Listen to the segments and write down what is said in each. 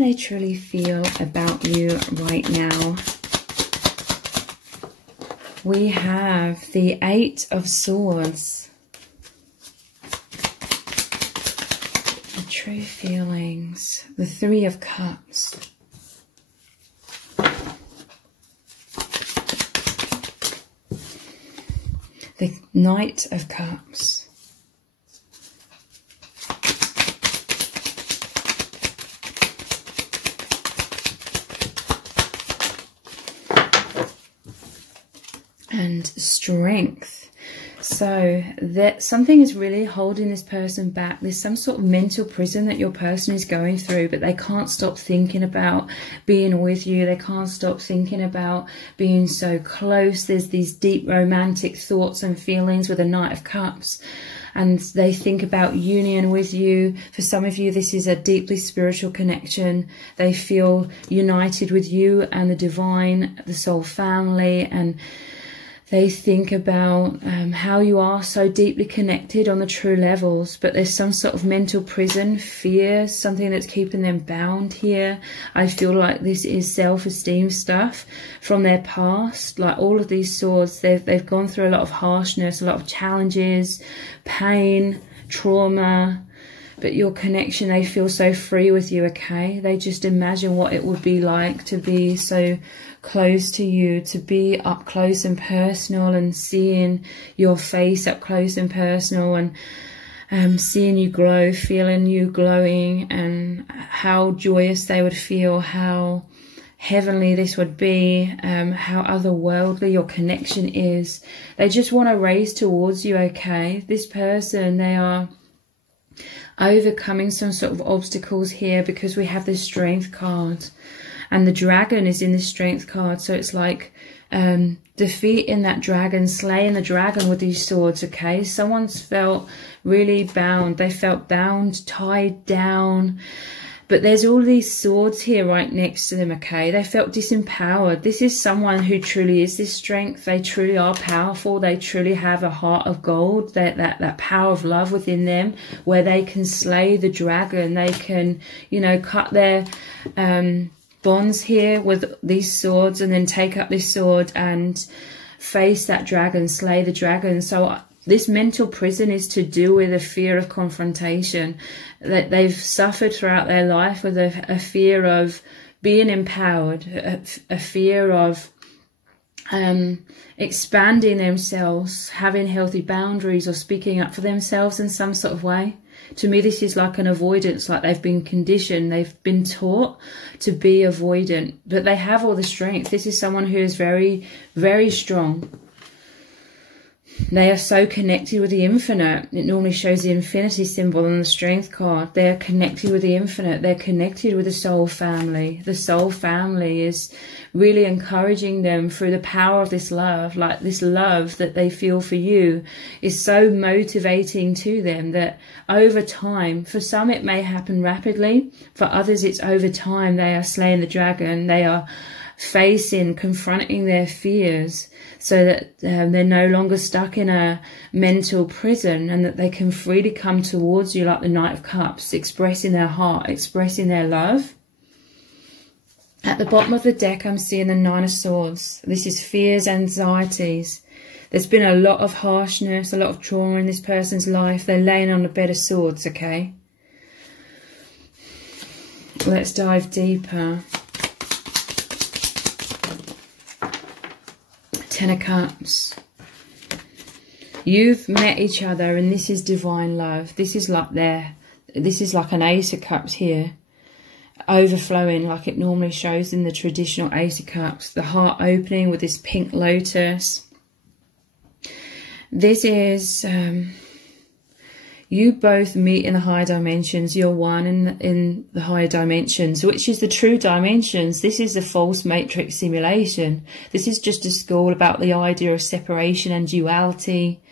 they truly feel about you right now? We have the Eight of Swords. The true feelings. The Three of Cups. The Knight of Cups. And strength. So that something is really holding this person back. There's some sort of mental prison that your person is going through, but they can't stop thinking about being with you. They can't stop thinking about being so close. There's these deep romantic thoughts and feelings with the Knight of Cups. And they think about union with you. For some of you, this is a deeply spiritual connection. They feel united with you and the divine, the soul family, and they think about how you are so deeply connected on the true levels, but there's some sort of mental prison, fear, something that's keeping them bound here. I feel like this is self-esteem stuff from their past. Like all of these swords, they've gone through a lot of harshness, a lot of challenges, pain, trauma. But your connection, they feel so free with you, okay? They just imagine what it would be like to be so close to you, to be up close and personal and seeing your face up close and personal and seeing you glow, feeling you glowing, and how joyous they would feel, how heavenly this would be, how otherworldly your connection is. They just want to raise towards you, okay? This person, they are overcoming some sort of obstacles here because we have this Strength card. And the dragon is in the Strength card. So it's like defeating that dragon, slaying the dragon with these swords, okay? Someone's felt really bound. They felt bound, tied down. But there's all these swords here right next to them, okay? They felt disempowered. This is someone who truly is this strength. They truly are powerful. They truly have a heart of gold, that power of love within them, where they can slay the dragon. They can, you know, cut their bonds here with these swords and then take up this sword and face that dragon, slay the dragon. So this mental prison is to do with a fear of confrontation that they've suffered throughout their life, with a fear of being empowered, a fear of expanding themselves, having healthy boundaries, or speaking up for themselves in some sort of way. To me, this is like an avoidance, like they've been conditioned, they've been taught to be avoidant, but they have all the strength. This is someone who is very, very strong. They are so connected with the infinite. It normally shows the infinity symbol on the Strength card. They are connected with the infinite. They're connected with the soul family. The soul family is really encouraging them through the power of this love. Like this love that they feel for you is so motivating to them that over time, for some it may happen rapidly. For others it's over time. They are slaying the dragon. They are confronting their fears, so that they're no longer stuck in a mental prison, and that they can freely come towards you like the Knight of Cups, expressing their heart, expressing their love. At the bottom of the deck, I'm seeing the Nine of Swords. This is fears, anxieties. There's been a lot of harshness, a lot of trauma in this person's life. They're laying on a bed of swords, okay? Let's dive deeper. Ten of Cups. You've met each other, and this is divine love. This is like an Ace of Cups here, overflowing like it normally shows in the traditional Ace of Cups. The heart opening with this pink lotus. This is you both meet in the higher dimensions. You're one in the higher dimensions, which is the true dimensions. This is the false matrix simulation. This is just a school about the idea of separation and duality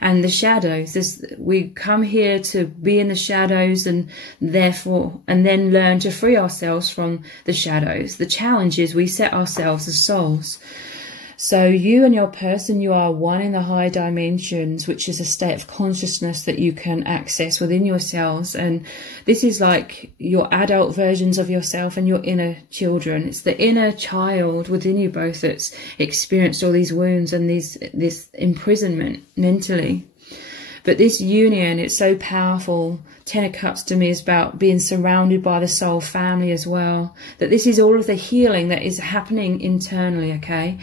and the shadows. We come here to be in the shadows and then learn to free ourselves from the shadows. The challenge is we set ourselves as souls. So you and your person, you are one in the higher dimensions, which is a state of consciousness that you can access within yourselves. And this is like your adult versions of yourself and your inner children. It's the inner child within you both that's experienced all these wounds and this imprisonment mentally. But this union, it's so powerful. 10 of Cups to me is about being surrounded by the soul family as well. That this is all of the healing that is happening internally, okay?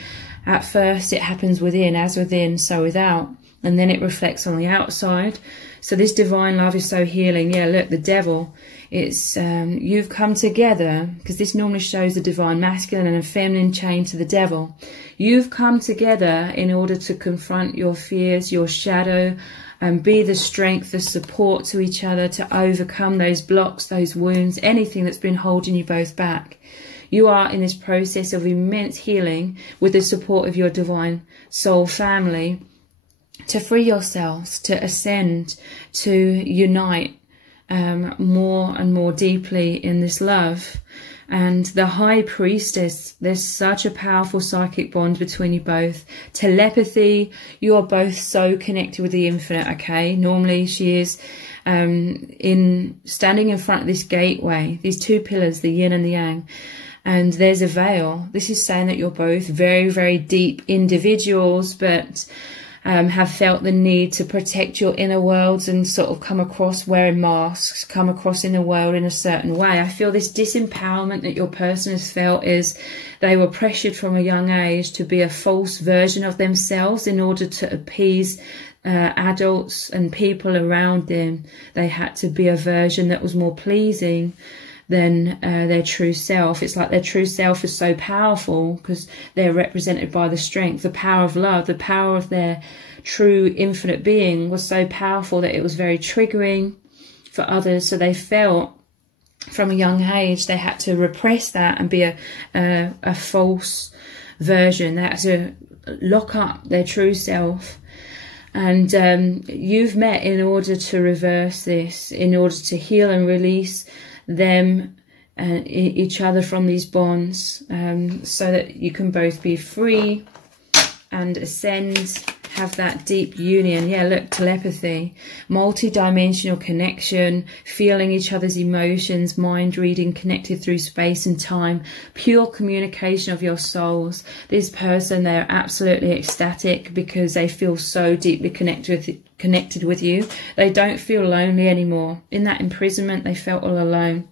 At first it happens within, as within, so without. And then it reflects on the outside. So this divine love is so healing. Yeah, look, the devil, it's you've come together, because this normally shows the divine masculine and a feminine chained to the devil. You've come together in order to confront your fears, your shadow, and be the strength, the support to each other to overcome those blocks, those wounds, anything that's been holding you both back. You are in this process of immense healing with the support of your divine soul family to free yourselves, to ascend, to unite more and more deeply in this love. And the High Priestess, there's such a powerful psychic bond between you both. Telepathy, you are both so connected with the infinite, okay? Normally she is standing in front of this gateway, these two pillars, the yin and the yang. And there's a veil. This is saying that you're both very, very deep individuals, but have felt the need to protect your inner worlds and sort of come across wearing masks, come across in the world in a certain way. I feel this disempowerment that your person has felt is they were pressured from a young age to be a false version of themselves in order to appease adults and people around them. They had to be a version that was more pleasing than their true self. It's like their true self is so powerful because they're represented by the strength, the power of love, the power of their true infinite being was so powerful that it was very triggering for others. So they felt from a young age they had to repress that and be a false version. They had to lock up their true self. And you've met in order to reverse this, in order to heal and release them and each other from these bonds, so that you can both be free and ascend, have that deep union. Yeah, look, telepathy, multi-dimensional connection, feeling each other's emotions, mind reading, connected through space and time, pure communication of your souls. This person, they're absolutely ecstatic because they feel so deeply connected with you. They don't feel lonely anymore. In that imprisonment, they felt all alone,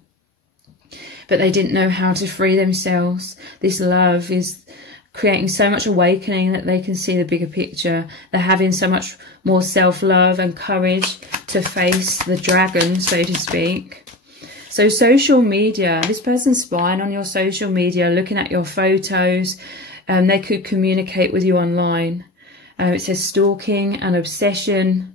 but they didn't know how to free themselves. This love is creating so much awakening that they can see the bigger picture. They're having so much more self-love and courage to face the dragon, so to speak. So social media, this person's spying on your social media, looking at your photos, they could communicate with you online. It says stalking and obsession.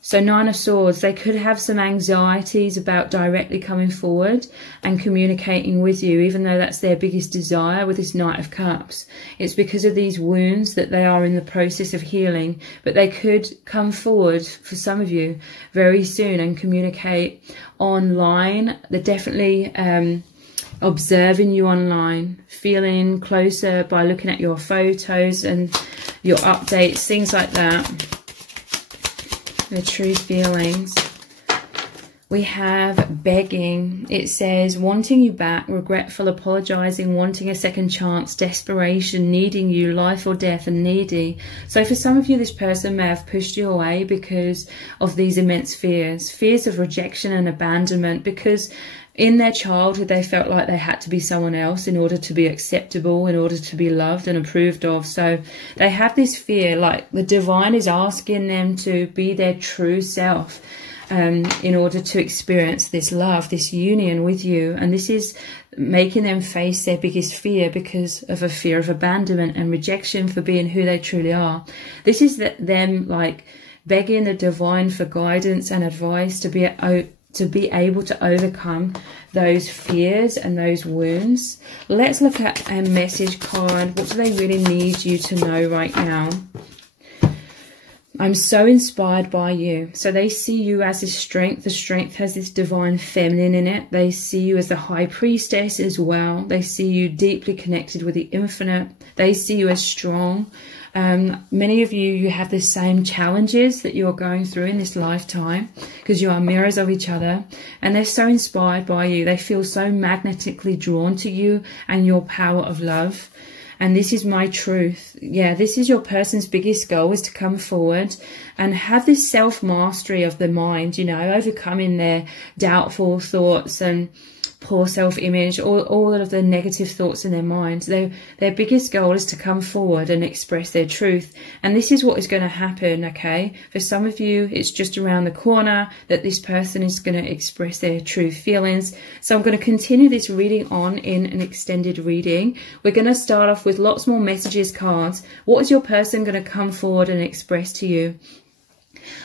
So 9 of Swords, they could have some anxieties about directly coming forward and communicating with you, even though that's their biggest desire with this Knight of Cups. It's because of these wounds that they are in the process of healing, but they could come forward for some of you very soon and communicate online. They're definitely observing you online, feeling closer by looking at your photos and your updates, things like that. The true feelings. We have begging. It says wanting you back, regretful, apologizing, wanting a second chance, desperation, needing you, life or death, and needy. So for some of you, this person may have pushed you away because of these immense fears of rejection and abandonment, because in their childhood they felt like they had to be someone else in order to be acceptable, in order to be loved and approved of. So they have this fear, like the divine is asking them to be their true self in order to experience this love, this union with you. And this is making them face their biggest fear because of a fear of abandonment and rejection for being who they truly are. This is them like begging the divine for guidance and advice to be able to overcome those fears and those wounds. Let's look at a message card. What do they really need you to know right now? I'm so inspired by you. So they see you as this strength. The strength has this divine feminine in it. They see you as the high priestess as well. They see you deeply connected with the infinite. They see you as strong. Many of you have the same challenges that you're going through in this lifetime, because you are mirrors of each other, and they're so inspired by you. They feel so magnetically drawn to you and your power of love. And this is my truth. Yeah, this is your person's biggest goal, is to come forward and have this self-mastery of the mind, you know, overcoming their doubtful thoughts and poor self-image, all of the negative thoughts in their minds. Their biggest goal is to come forward and express their truth. And this is what is going to happen, okay? For some of you, it's just around the corner that this person is going to express their true feelings. So I'm going to continue this reading on in an extended reading. We're going to start off with lots more messages cards. What is your person going to come forward and express to you?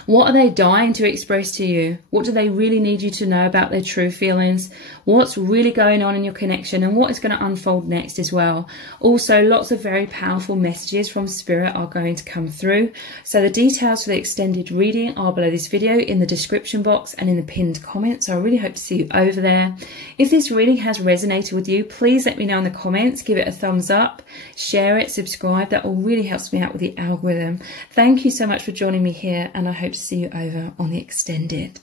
What are they dying to express to you? What do they really need you to know about their true feelings? What's really going on in your connection, and what is going to unfold next as well? Also, lots of very powerful messages from Spirit are going to come through. So the details for the extended reading are below this video in the description box and in the pinned comment. So I really hope to see you over there. If this reading has resonated with you, please let me know in the comments. Give it a thumbs up, share it, subscribe. That all really helps me out with the algorithm. Thank you so much for joining me here, and I hope to see you over on the extended.